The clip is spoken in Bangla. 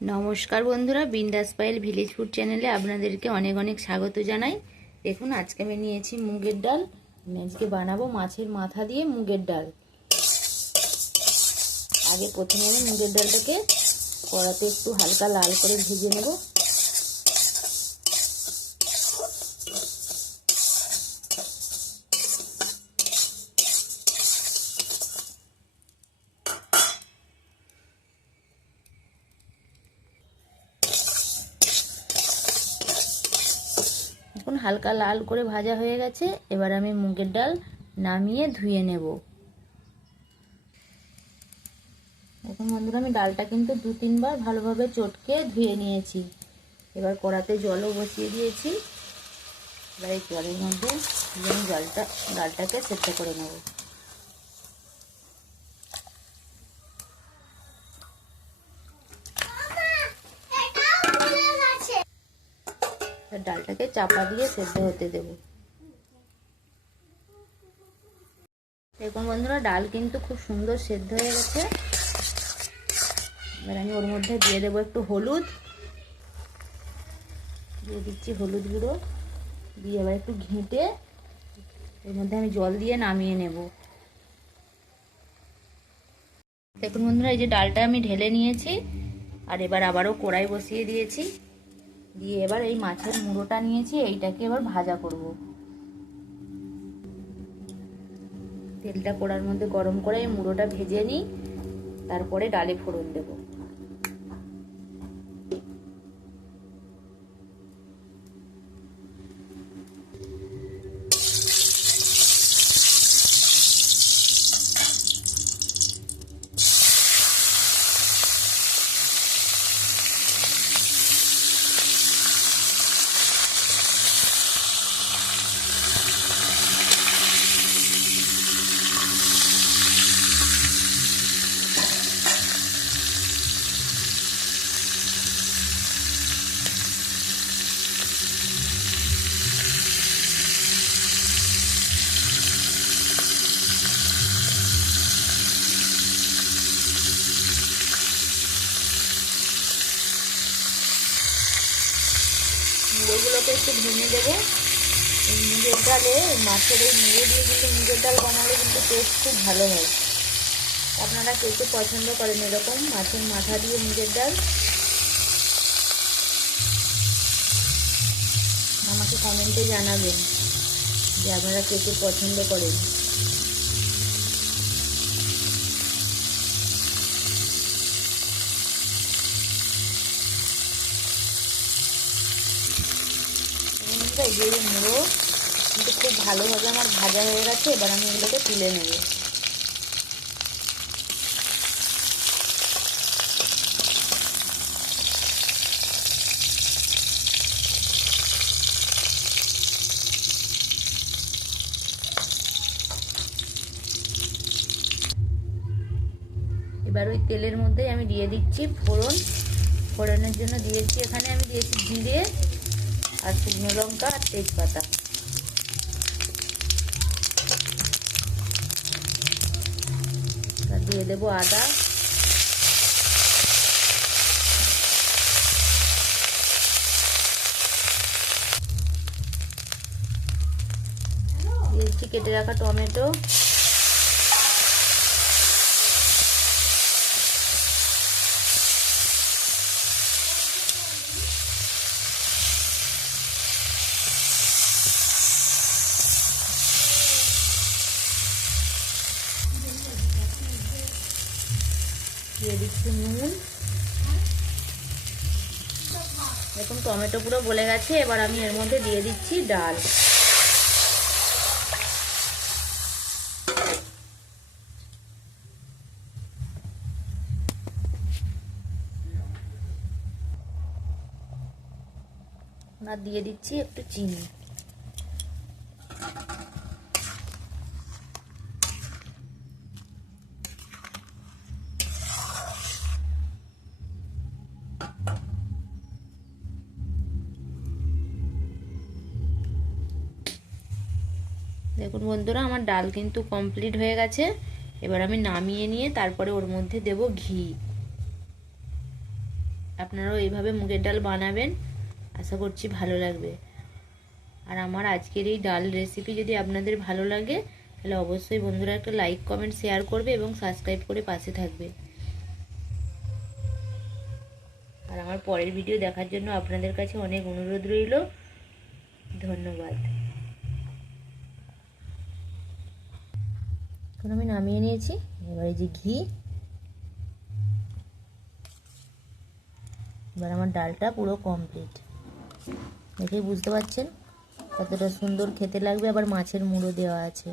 নমস্কার বন্ধুরা, বিন্দাস পায়েল ভিলেজ ফুড চ্যানেলে আপনাদেরকে অনেক অনেক স্বাগত জানাই। দেখুন, আজকে আমি নিয়েছি মুগের ডাল। আমি আজকে বানাবো মাছের মাথা দিয়ে মুগের ডাল। আগে প্রথমে আমি মুগের ডালটাকে কড়াতে একটু হালকা লাল করে ভেজে নেব। এখন হালকা লাল করে ভাজা হয়ে গেছে। এবার আমি মুগের ডাল নামিয়ে ধুয়ে নেব। এখন বন্ধুরা, আমি ডালটা কিন্তু 2-3 বার ভালোভাবে চটকে ধুয়ে নিয়েছি। এবার কড়াতে জলও বসিয়ে দিয়েছি। এবার এই জলের মধ্যে আমি ডালটাকে সেদ্ধ করে নেব। ডালটাকে চাপা দিয়ে সেদ্ধ হতে দেব। দেখুন বন্ধুরা, ডাল কিন্তু খুব সুন্দর সেদ্ধ হয়ে গেছে। এবার আমি ওর মধ্যে দিয়ে দেবো একটু হলুদ, দিয়ে দিচ্ছি হলুদ গুঁড়ো, দিয়ে এবার একটু ঘেঁটে এর মধ্যে আমি জল দিয়ে নামিয়ে নেব। দেখুন বন্ধুরা, এই যে ডালটা আমি ঢেলে নিয়েছি। আর এবার আবারও কড়াই বসিয়ে দিয়েছি। দিয়ে এবার এই মাছের মুড়োটা নিয়েছি, এইটাকে এবার ভাজা করব। তেলটা কড়ার মধ্যে গরম করে এই মুড়োটা ভেজে নিই, তারপরে ডালে ফোড়ন দেব। মুড়োগুলোকে একটু ভেঙে দেবো। এই মুগের ডালে মাছের এই মুড়ো দিয়ে কিন্তু মুগের ডাল বানালে কিন্তু টেস্ট খুব ভালো হয়। আপনারা কে কে পছন্দ করেন এরকম মাছের মাথা দিয়ে মুগের ডাল? আমাকে কমেন্টে জানাবেন যে আপনারা কে কে পছন্দ করেন। এই যে মুড়ো কিন্তু খুব ভালোভাবে আমার ভাজা হয়ে গেছে। এবার আমি এগুলোকে তুলে নেব। এবার ওই তেলের মধ্যেই আমি দিয়ে দিচ্ছি ফোড়ন। ফোড়নের জন্য দিয়েছি, এখানে আমি দিয়েছি জিরে আর শুকনো লঙ্কা আর তেজপাতা। দিয়ে দেবো আদা, দিয়েছি কেটে রাখা টমেটো, দিয়ে দিচ্ছি নুন। দেখুন টমেটো পুরো গলে গেছে। এবার আমি এর মধ্যে দিয়ে দিচ্ছি ডাল। আর দিয়ে দিচ্ছি একটু চিনি। দেখুন বন্ধুরা, আমার ডাল কিন্তু কমপ্লিট হয়ে গেছে। এবার আমি নামিয়ে নিয়ে তারপরে ওর মধ্যে দেব ঘি। আপনারাও এইভাবে মুগের ডাল বানাবেন, আশা করছি ভালো লাগবে। আর আমার আজকের এই ডাল রেসিপি যদি আপনাদের ভালো লাগে তাহলে অবশ্যই বন্ধুরা একটা লাইক কমেন্ট শেয়ার করবে এবং সাবস্ক্রাইব করে পাশে থাকবে। আর আমার পরের ভিডিও দেখার জন্য আপনাদের কাছে অনেক অনুরোধ রইল। ধন্যবাদ। এখন আমি নামিয়ে নিয়েছি। এবার এই যে ঘি, এবার আমার ডালটা পুরো কমপ্লিট। দেখেই বুঝতে পারছেন কতটা সুন্দর খেতে লাগবে, আবার মাছের মুড়ো দেওয়া আছে।